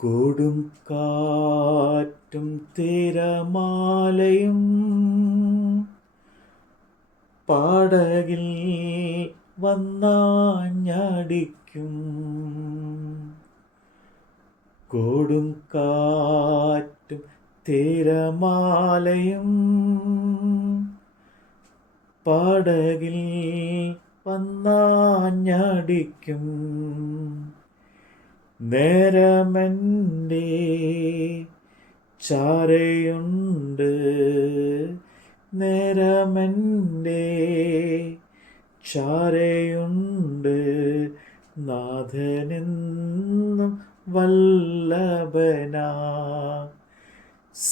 കൊടും കാറ്റും തിരമാലയും പാടകിൽ വന്നാഞ്ഞടിക്കും. കൊടും കാറ്റും തിരമാലയും പാടകിൽ വന്നാഞ്ഞടിക്കും. നേരമെൻ്റെ ചാരയുണ്ട്, നേരമെൻ്റെ ചാരയുണ്ട്, നാഥനെന്നും വല്ലഭനാ.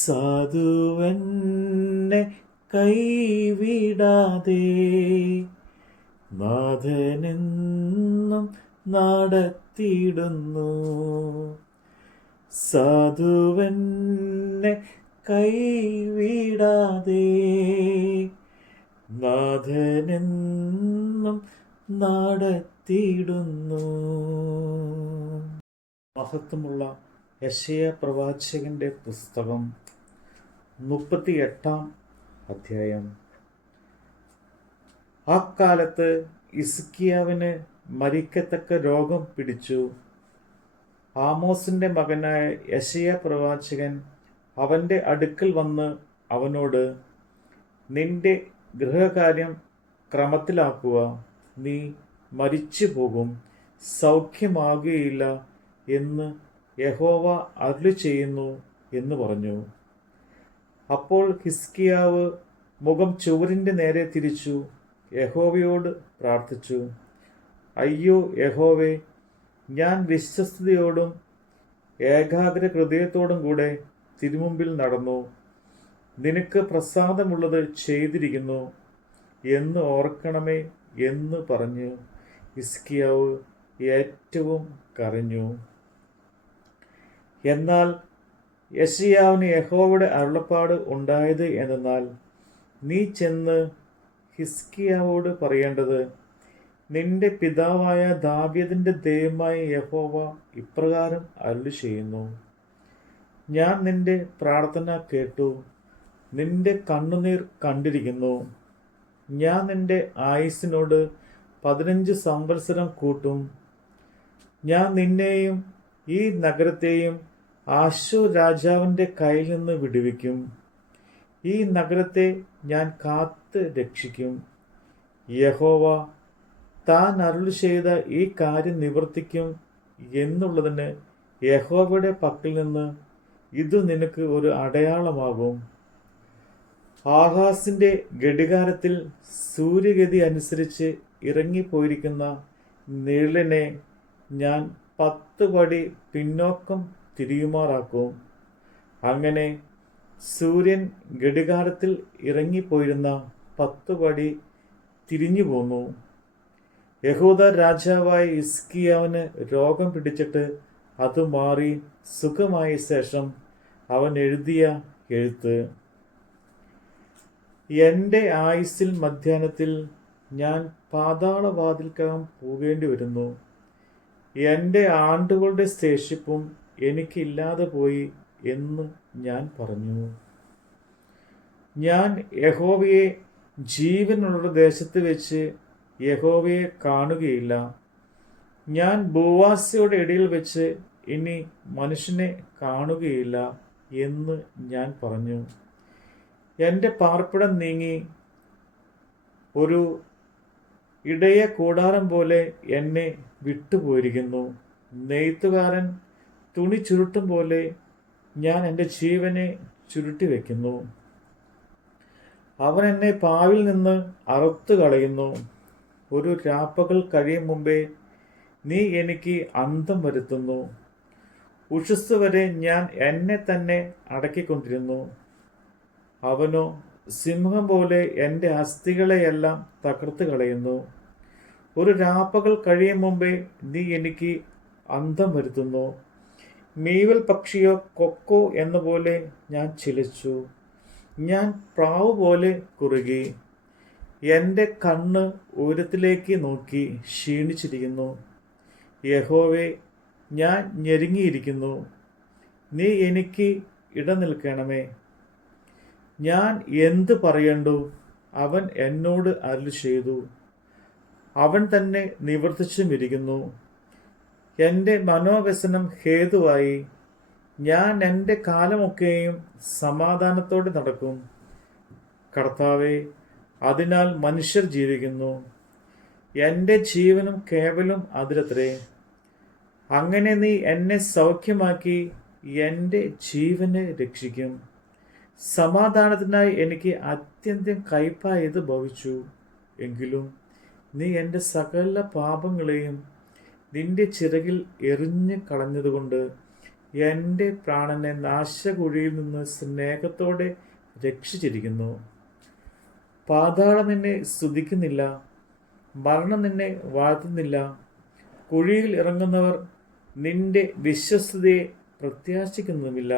സാധുവെന്നെ കൈവിടാതെ നാഥനെന്നും നടത്തിയിടുന്നു. സാധുവെന്നെ കൈവിടാതെ നാഥനെന്നും നടത്തിയിടുന്നു. മഹത്വമുള്ള യെശയ്യാ പ്രവാചകന്റെ പുസ്തകം 38 അധ്യായം. ആ കാലത്ത് ഹിസ്കീയാവിന് മരിക്കത്തക്ക രോഗം പിടിച്ചു. ആമോസിന്റെ മകനായ യെശയ്യാ പ്രവാചകൻ അവന്റെ അടുക്കൽ വന്ന് അവനോട്, നിന്റെ ഗൃഹകാര്യം ക്രമത്തിലാക്കുക, നീ മരിച്ചു പോകും, സൗഖ്യമാകുകയില്ല എന്ന് യഹോവ അരുളിച്ചെയ്യുന്നു എന്ന് പറഞ്ഞു. അപ്പോൾ ഹിസ്കീയാവ് മുഖം ചുവരിൻ്റെ നേരെ തിരിച്ചു യഹോവയോട് പ്രാർത്ഥിച്ചു. അയ്യോ യഹോവേ, ഞാൻ വിശ്വസ്തയോടും ഏകാഗ്ര ഹൃദയത്തോടും കൂടെ തിരുമുമ്പിൽ നടന്നു, നിനക്ക് പ്രസാദമുള്ളത് ചെയ്തിരിക്കുന്നു എന്ന് ഓർക്കണമേ എന്ന് പറഞ്ഞു ഹിസ്കീയാവ് ഏറ്റവും കരഞ്ഞു. എന്നാൽ യെശയ്യാവിന് യഹോവയുടെ അരുളപ്പാട് ഉണ്ടായത് എന്തെന്നാൽ, നീ ചെന്ന് ഹിസ്കീയാവോട് പറയേണ്ടത്, നിന്റെ പിതാവായ ദാവീദിന്റെ ദൈവമായ യഹോവ ഇപ്രകാരം അരുളി ചെയ്യുന്നു, ഞാൻ നിന്റെ പ്രാർത്ഥന കേട്ടു, നിന്റെ കണ്ണുനീർ കണ്ടിരിക്കുന്നു. ഞാൻ നിന്റെ ആയുസ്സിനോട് 15 സംവത്സരം കൂട്ടും. ഞാൻ നിന്നെയും ഈ നഗരത്തെയും അശ്ശൂർ രാജാവിൻ്റെ കയ്യിൽ നിന്ന് വിടുവിക്കും. ഈ നഗരത്തെ ഞാൻ കാത്ത് രക്ഷിക്കും. യഹോവ താൻ അരുളി ചെയ്ത ഈ കാര്യം നിവർത്തിക്കും എന്നുള്ളതിന് യഹോവയുടെ പക്കൽ നിന്ന് ഇത് നിനക്ക് ഒരു അടയാളമാകും. ആഹാസിന്റെ ഘടികാരത്തിൽ സൂര്യഗതി അനുസരിച്ച് ഇറങ്ങിപ്പോയിരിക്കുന്ന നിഴലിനെ ഞാൻ 10 പടി പിന്നോക്കം തിരിയുമാറാക്കും. അങ്ങനെ സൂര്യൻ ഘടികാരത്തിൽ ഇറങ്ങിപ്പോയിരുന്ന 10 പടി തിരിഞ്ഞു പോന്നു. യഹൂദ രാജാവായ ഹിസ്കീയാവിന് രോഗം പിടിച്ചിട്ട് അത് മാറി സുഖമായ ശേഷം അവൻ എഴുതിയ എഴുത്ത്, എൻ്റെ ആയുസ്സിൽ മധ്യാഹ്നത്തിൽ ഞാൻ പാതാളവാതിൽക്കകം പോകേണ്ടി വരുന്നു. എൻ്റെ ആണ്ടുകളുടെ ശേഷിപ്പും എനിക്കില്ലാതെ പോയി എന്ന് ഞാൻ പറഞ്ഞു. ഞാൻ യഹോവയെ ജീവനുള്ള ദേശത്ത് വെച്ച് യഹോവയെ കാണുകയില്ല. ഞാൻ ഭൂവാസിയുടെ ഇടയിൽ വെച്ച് ഇനി മനുഷ്യനെ കാണുകയില്ല എന്ന് ഞാൻ പറഞ്ഞു. എൻ്റെ പാർപ്പിടം നീങ്ങി ഒരു ഇടയ കൂടാരം പോലെ എന്നെ വിട്ടുപോയിരിക്കുന്നു. നെയ്ത്തുകാരൻ തുണി ചുരുട്ടും പോലെ ഞാൻ എൻ്റെ ജീവനെ ചുരുട്ടി വയ്ക്കുന്നു. അവൻ എന്നെ പാവിൽ നിന്ന് അറുത്തു കളയുന്നു. ഒരു രാപ്പകൽ കഴിയും മുമ്പേ നീ എനിക്ക് അന്തം വരുത്തുന്നു. ഉഷസ് വരെ ഞാൻ എന്നെ തന്നെ അടക്കിക്കൊണ്ടിരുന്നു. അവനോ സിംഹം പോലെ എൻ്റെ അസ്ഥികളെയെല്ലാം തകർത്ത് കളയുന്നു. ഒരു രാപ്പകൽ കഴിയും മുമ്പേ നീ എനിക്ക് അന്തം വരുത്തുന്നു. മീവൽ പക്ഷിയോ കൊക്കോ എന്ന പോലെ ഞാൻ ചിലച്ചു. ഞാൻ പ്രാവ് പോലെ കുറുകി. എൻ്റെ കണ്ണ് ഉയരത്തിലേക്ക് നോക്കി ക്ഷീണിച്ചിരിക്കുന്നു. യഹോവേ, ഞാൻ ഞെരുങ്ങിയിരിക്കുന്നു. നീ എനിക്ക് ഇടനിൽക്കണമേ. ഞാൻ എന്ത് പറയണ്ടു? അവൻ എന്നോട് അരുളി ചെയ്തു. അവൻ തന്നെ നിവർത്തിച്ചുമിരിക്കുന്നു. എൻ്റെ മനോവ്യസനം ഹേതുവായി ഞാൻ എൻ്റെ കാലമൊക്കെയും സമാധാനത്തോടെ നടക്കും. കർത്താവേ, അതിനാൽ മനുഷ്യർ ജീവിക്കുന്നു. എൻ്റെ ജീവനും കേവലം അതിരത്രേ. അങ്ങനെ നീ എന്നെ സൗഖ്യമാക്കി എൻ്റെ ജീവനെ രക്ഷിക്കും. സമാധാനത്തിനായി എനിക്ക് അത്യന്തം കയ്പായത് ഭവിച്ചു. എങ്കിലും നീ എൻ്റെ സകല പാപങ്ങളെയും നിന്റെ ചിറകിൽ എറിഞ്ഞു കളഞ്ഞതുകൊണ്ട് എൻ്റെ പ്രാണനെ നാശകുഴിയിൽ നിന്ന് സ്നേഹത്തോടെ രക്ഷിച്ചിരിക്കുന്നു. പാതാളം നിന്നെ സ്തുതിക്കുന്നില്ല, മരണം നിന്നെ വാഴ്ത്തുന്നില്ല. കുഴിയിൽ ഇറങ്ങുന്നവർ നിന്റെ വിശ്വസ്തതയെ പ്രത്യാശിക്കുന്നുമില്ല.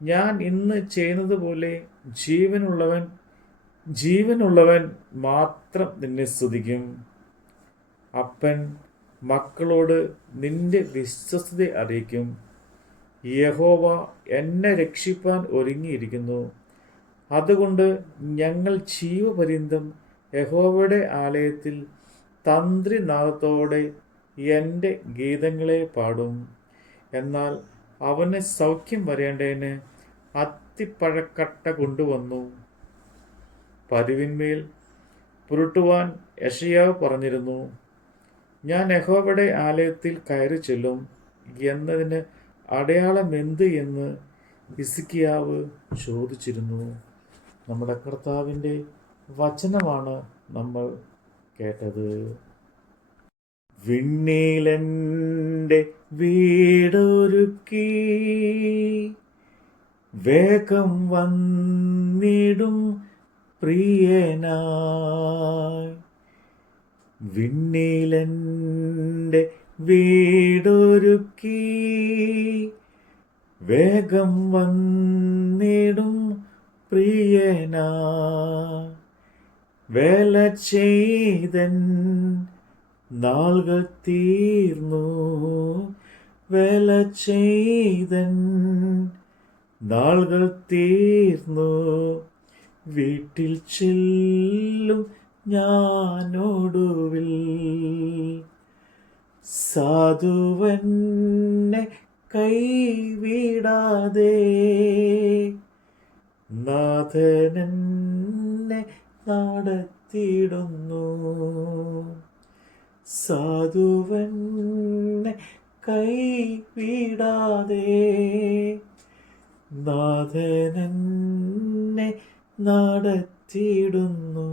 ഞാൻ ഇന്ന് ചെയ്യുന്നത് പോലെ ജീവനുള്ളവൻ മാത്രം നിന്നെ സ്തുതിക്കും. അപ്പൻ മക്കളോട് നിന്റെ വിശ്വസ്തത അറിയിക്കും. യഹോവ എന്നെ രക്ഷിപ്പാൻ ഒരുങ്ങിയിരിക്കുന്നു. അതുകൊണ്ട് ഞങ്ങൾ ജീവപര്യന്തം യഹോവയുടെ ആലയത്തിൽ തന്ത്രിനാദത്തോടെ എൻ്റെ ഗീതങ്ങളെ പാടും. എന്നാൽ അവന് സൗഖ്യം വരേണ്ടതിന് അത്തിപ്പഴക്കട്ട കൊണ്ടുവന്നു. പരുവിന്മേൽ പുരട്ടുവാൻ യെശയ്യാവ് പറഞ്ഞിരുന്നു. ഞാൻ യഹോവയുടെ ആലയത്തിൽ കയറി ചെല്ലും എന്നതിന് അടയാളം എന്ത് എന്ന് ഹിസ്കിയാവ് ചോദിച്ചിരുന്നു. നമ്മുടെ കർത്താവിൻ്റെ വചനമാണ് നമ്മൾ കേട്ടത്. വിണ്ണിലെൻ്റെ വീടൊരുക്കി വേഗം വന്നിടും പ്രിയനായി. വിണ്ണിലെൻ്റെ വീടൊരുക്കി വേഗം വന്നിടും പ്രിയനായി. വേല ചെയ്തൻ നാളുകൾ തീർന്നു, വേല ചെയ്തൻ നാളുകൾ തീർന്നു. വീട്ടിൽ ചെല്ലും ഞാനൊടുവിൽ. സാധുവന്നെ കൈവിടാതെ നാഥനെന്നെ നടത്തിയിടുന്നു. സാധുവന്നെ കൈവിടാതെ നാഥനെന്നെ നടത്തിയിടുന്നു.